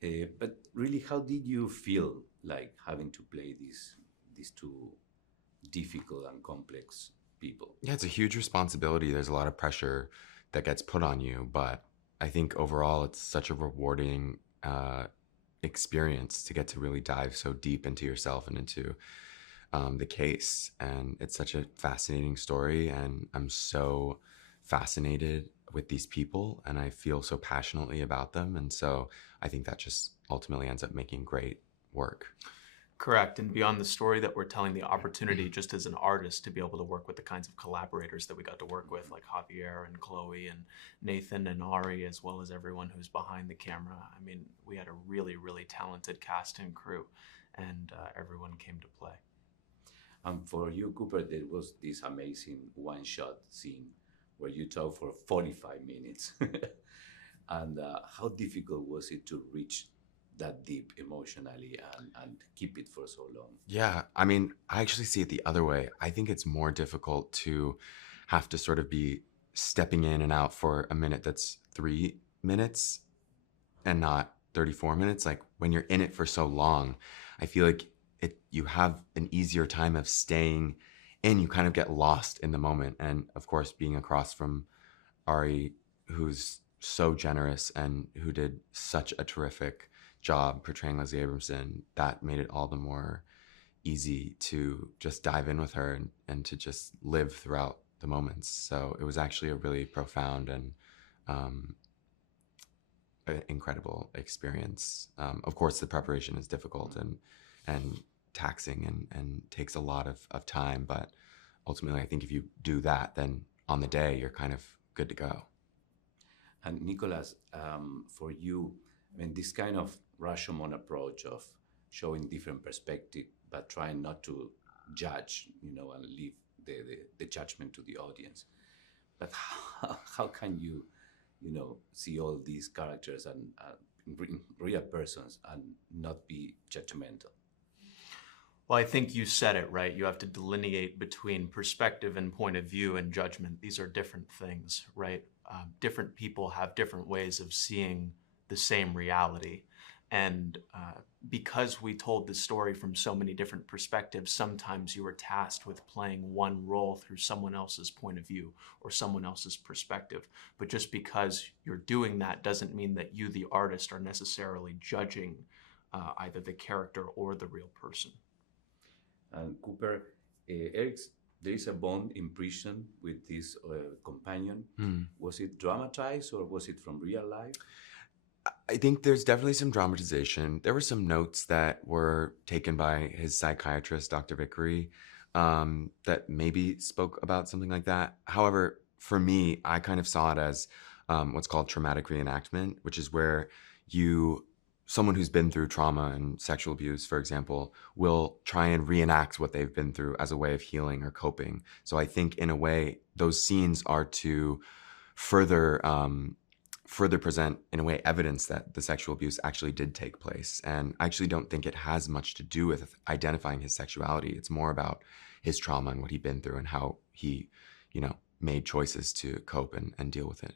But really, how did you feel like having to play these two difficult and complex people? Yeah, it's a huge responsibility. There's a lot of pressure that gets put on you, but I think overall it's such a rewarding experience to get to really dive so deep into yourself and into the case. And it's such a fascinating story, and I'm so fascinated with these people, and I feel so passionately about them. And so I think that just ultimately ends up making great work. Correct. And beyond the story that we're telling, the opportunity just as an artist to be able to work with the kinds of collaborators that we got to work with, like Javier and Chloe and Nathan and Ari, as well as everyone who's behind the camera. I mean, we had a really, really talented cast and crew, and everyone came to play. And for you, Cooper, there was this amazing one-shot scene where you talk for 45 minutes. And how difficult was it to reach that deep emotionally and keep it for so long? Yeah, I mean, I actually see it the other way. I think it's more difficult to have to sort of be stepping in and out for a minute that's 3 minutes and not 34 minutes. Like when you're in it for so long, I feel like you have an easier time of staying in. You kind of get lost in the moment. And of course, being across from Ari, who's so generous and who did such a terrific job portraying Leslie Abramson, that made it all the more easy to just dive in with her and to just live throughout the moments. So it was actually a really profound and incredible experience. Of course, the preparation is difficult and taxing and takes a lot of time, but ultimately, I think if you do that, then on the day, you're kind of good to go. And Nicholas, for you, I mean, this kind of Rashomon approach of showing different perspective, but trying not to judge, and leave the judgment to the audience. But how can you, see all these characters and real persons and not be judgmental? Well, I think you said it right. You have to delineate between perspective and point of view and judgment. These are different things, right? Different people have different ways of seeing the same reality. And because we told the story from so many different perspectives, sometimes you were tasked with playing one role through someone else's point of view or someone else's perspective. But just because you're doing that doesn't mean that you, the artist, are necessarily judging either the character or the real person. And Cooper, Erik, there is a bond in prison with this companion. Was it dramatized or was it from real life? I think there's definitely some dramatization. There were some notes that were taken by his psychiatrist, Dr. Vickery, that maybe spoke about something like that. However, for me, I kind of saw it as what's called traumatic reenactment, which is where someone who's been through trauma and sexual abuse, for example, will try and reenact what they've been through as a way of healing or coping. So I think in a way, those scenes are to further present, in a way, evidence that the sexual abuse actually did take place. And I actually don't think it has much to do with identifying his sexuality. It's more about his trauma and what he'd been through and how he, made choices to cope and deal with it.